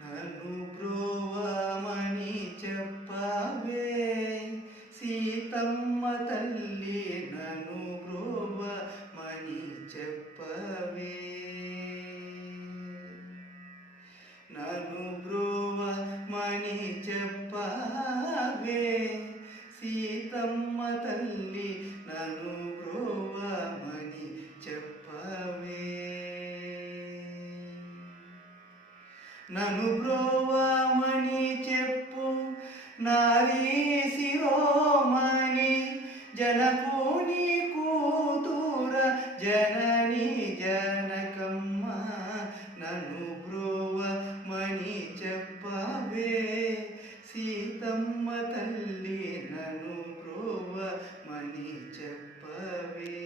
నన్ను బ్రోవమని చెప్పవే సీతమ్మ తల్లి, నన్ను బ్రోవమని చెప్పవే. నన్ను బ్రోవమని చెప్పవే సీతమ్మ తల్లి, నన్ను బ్రోవమని చెప్పవే. నన్ను బ్రోవమని చెప్పు నారీ శిరోమణి, జనకుని కూతుర జనని జనకమ్మ. నన్ను బ్రోవమని చెప్పవే సీతమ్మ తల్లి, నన్ను బ్రోవమని చెప్పవే.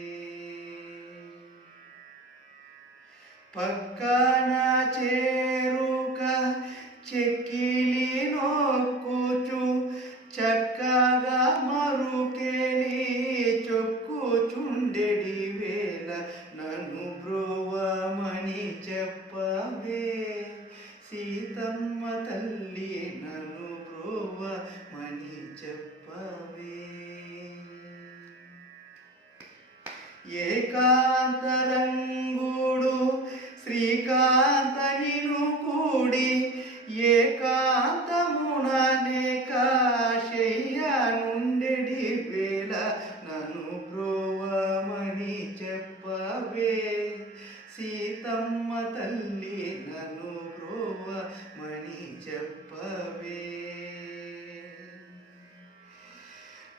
పక్కన చేరుక చెక్కిలి నొక్కుచు చక్కగా మరుకెలి చొక్కుచుండెడి వేళ, నన్ను బ్రోవమని చెప్పవే సీతమ్మ తల్లి, నన్ను బ్రోవమని చెప్పవే. ఏకాంతరంగుడు శ్రీకాంత నిను కూడి ఏకాంతముననే కాశయ్య నుండెడి వేళ, నన్ను బ్రోవమని చెప్పవే సీతమ్మ తల్లి, నన్ను బ్రోవమని చెప్పవే.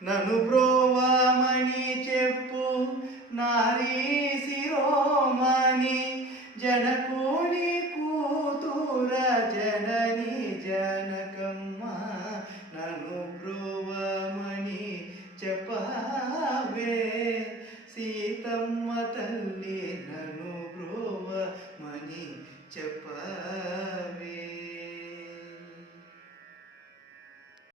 నన్ను బ్రోవమని చెప్పు నారీ శిరోమణి, జనకుని కూతుర జనని జనకమ్మ. నన్ను బ్రోవమని చెప్పవే సీతమ్మ తల్లి, నన్ను బ్రోవమని చెప్పవే.